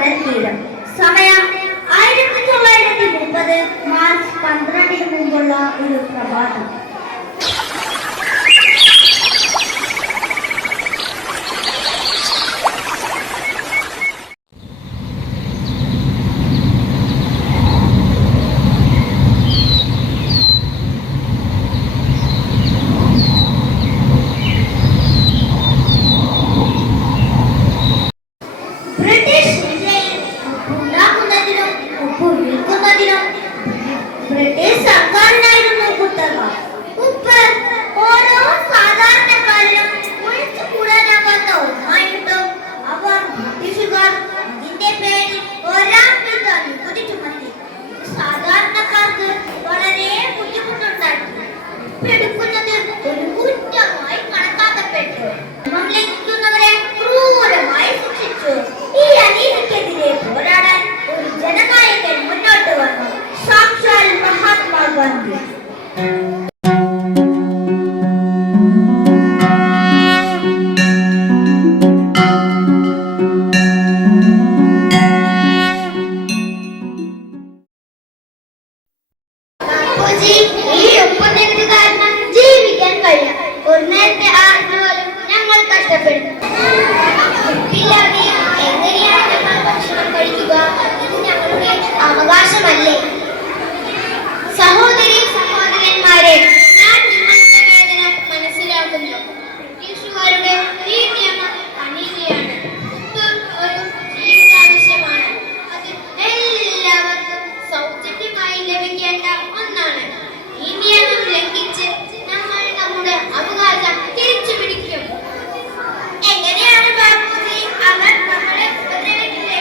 കടൽ തീരം. സമയം 1930 മാർച്ച് 12 മുമ്പുള്ള ഒരു പ്രഭാതം. ബ്രിട്ടീഷ് സർക്കാരിനായിരുന്നു കുത്തക. ഉപ്പ് ഓരോ സാധാരണക്കാരനും ഒഴിച്ചു കൂടാനാവാത്ത ഒന്നായിട്ടും അവർ ബ്രിട്ടീഷുകാർ അതിന്റെ പേരിൽ ഒരാൾക്ക് നികുതി ചുമത്തി. സാധാരണക്കാർക്ക് വളരെ ബുദ്ധിമുട്ടുണ്ടാക്കി. എടുക്കുന്നത് ഒരു കുറ്റമായി കണക്കാക്കപ്പെട്ടു. ലംഘിക്കുന്നവരെ ക്രൂരമായി ശിക്ഷിച്ചു. ഈ അനീതിക്കെതിരെ പോരാടാൻ ഒരു ജനനായകൻ മുന്നോട്ട് വന്നു. സാക്ഷാൽ മഹാത്മാഗാന്ധി. ഈ ഒപ്പുനിരക്ക് കാരണം ജീവിക്കാൻ കഴിയാം. ഒരു നേരത്തെ ആഹാരം പോലും ഞങ്ങൾ കഷ്ടപ്പെടുന്നു. എങ്ങനെയാണ് ഞങ്ങൾ ഭക്ഷണം കഴിക്കുക? ഇത് ഞങ്ങളുടെ അവകാശമല്ലേ? സഹോദരി സഹോദരന്മാരെ, ഞാൻ നിങ്ങളുടെ വേദന മനസ്സിലാക്കുന്നു. ബ്രിട്ടീഷുകാരുടെ ഈ നിയമം അനീതിയാണ്. ഉപ്പ് ഒരു ജീവിതാവശ്യമാണ്. അത് എല്ലാവർക്കും സൗജന്യമായി ലഭിക്കേണ്ട ഒന്നാണ്. ഈ നിയമം ലംഘിച്ച് നമ്മൾ നമ്മുടെ അവകാശം തിരിച്ചു പിടിക്കും. എങ്ങനെയാണ് ബാപ്പുജി അവർ നമ്മളെ ഉപദ്രവിക്കുന്നത്?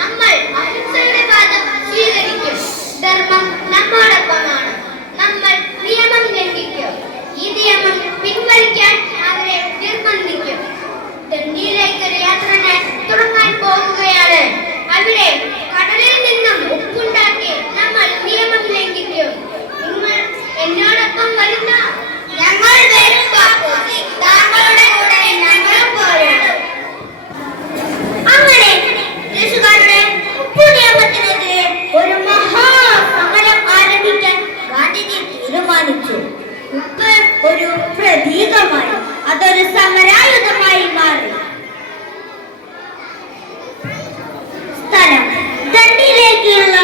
നമ്മൾ അഹിംസയുടെ പാദം സ്വീകരിക്കും. ധർമ്മം നമ്മോടൊപ്പമാണ്. നമ്മൾ നിയമം ലംഘിക്കും. ഈ നിയമം പിൻവലിക്കാൻ അവരെ നിർബന്ധിക്കും. ദണ്ഡിയിലേക്ക് ഒരു യാത്ര തുടങ്ങാൻ പോകുകയാണ്. അവിടെ കടലിൽ നിന്നും ഉപ്പുണ്ടാക്കി നമ്മൾ നിയമം ലംഘിക്കും. നിങ്ങൾ എന്നോടൊപ്പം വരുന്ന? ഞങ്ങൾ വരും ബാപ്പുജി. താങ്കളുടെ കൂടെ ഞങ്ങളും പോരാടും. അങ്ങനെ ബ്രിട്ടീഷുകാരുടെ ഉപ്പു നിയമത്തിനെതിരെ ഒരു മഹാസമരം ആരംഭിക്കാൻ ഗാന്ധിജി തീരുമാനിച്ചു. ഉപ്പ് ഒരു പ്രതീകമായി, അതൊരു സമരായുധമായി മാറി. സ്ഥലം ദണ്ഡിയിലേക്കുള്ള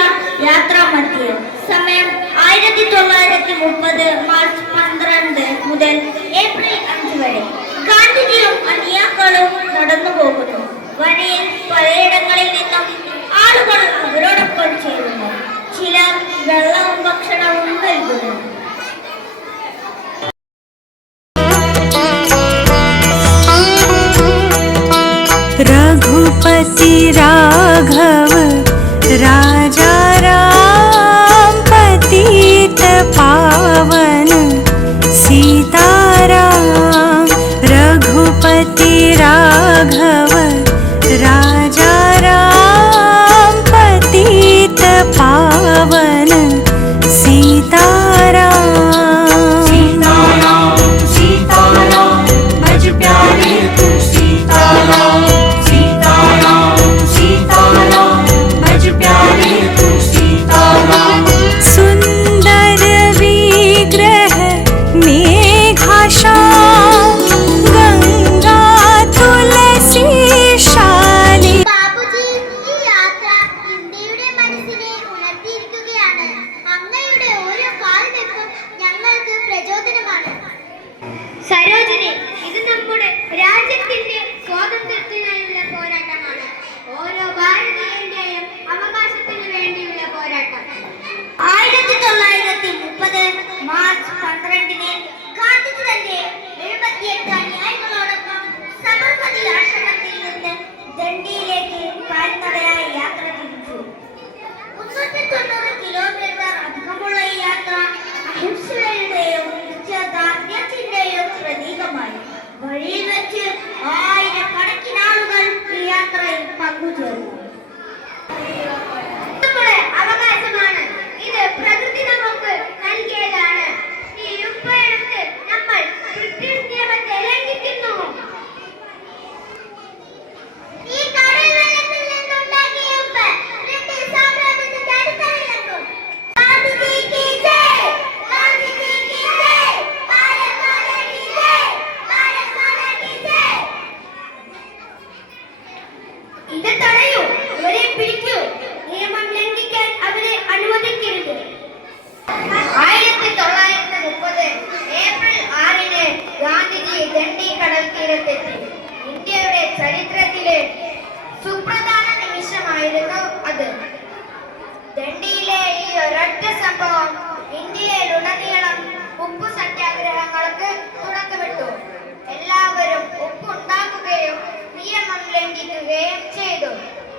യാത്രാമധ്യേ. സമയം 1930 മാർച്ച് 12 മുതൽ ഏപ്രിൽ 5 വരെ. ഗാന്ധിജിയും അനിയാക്കളും നടന്നു പോകുന്നു. വഴിയിൽ പലയിടങ്ങളിൽ നിന്നും ആളുകൾ അവരോടൊപ്പം ചേരുന്നു. ചിലർ വെള്ളവും ഭക്ഷണവും നൽകുന്നു. रघुपति राघव राजा राम पतित पावन सीताराम। रघुपति राघव राजा राम पतित पावन सीताराम। सीताराम सीताराम भज प्यारे तू सीताराम। सीताराम सीताराम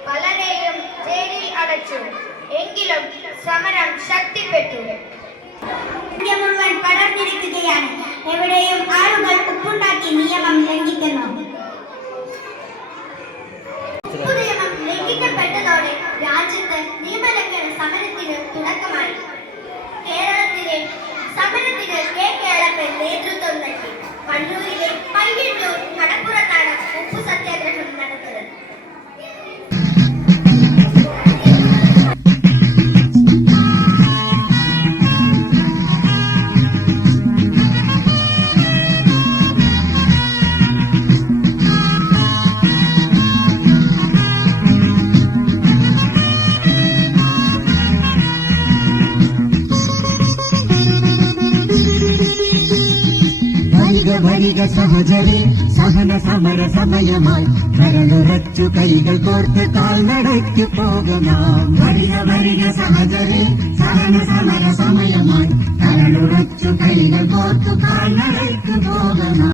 പലരെയും ജയിലിൽ അടച്ചു. എങ്കിലും സമരം ശക്തിപ്പെട്ടു. ഇന്ത്യ മുഴുവൻ പടർന്നിരിക്കുകയാണ്. എവിടെയും ആളുകൾ ഉപ്പുണ്ടാക്കി നിയമം ലംഘിക്കുന്നു. നിയമം ലംഘിക്കപ്പെട്ടതോടെ രാജ്യത്ത് നിയമലംഘന സമരത്തിന് തുടക്കമായി. കേരളത്തിലെ സമരത്തിന് കെ കേളപ്പൻ നേതൃത്വം നൽകി. കണ്ണൂരിലെ പയ്യന്നൂർ കടപ്പുറത്താണ് ഉപ്പു സത്യാഗ്രഹം നടന്നത്. വരിക സഹചരി സഹന സമര സമയമായി കരളുറച്ചു കൈകൾ കോർത്ത് കാൽനടയ്ക്ക് പോകണം. വരിക സഹചരി സഹന സമര സമയമായി കരളുറച്ചു കൈകൾ കോർത്ത് കാൽനടയ്ക്ക് പോകണം.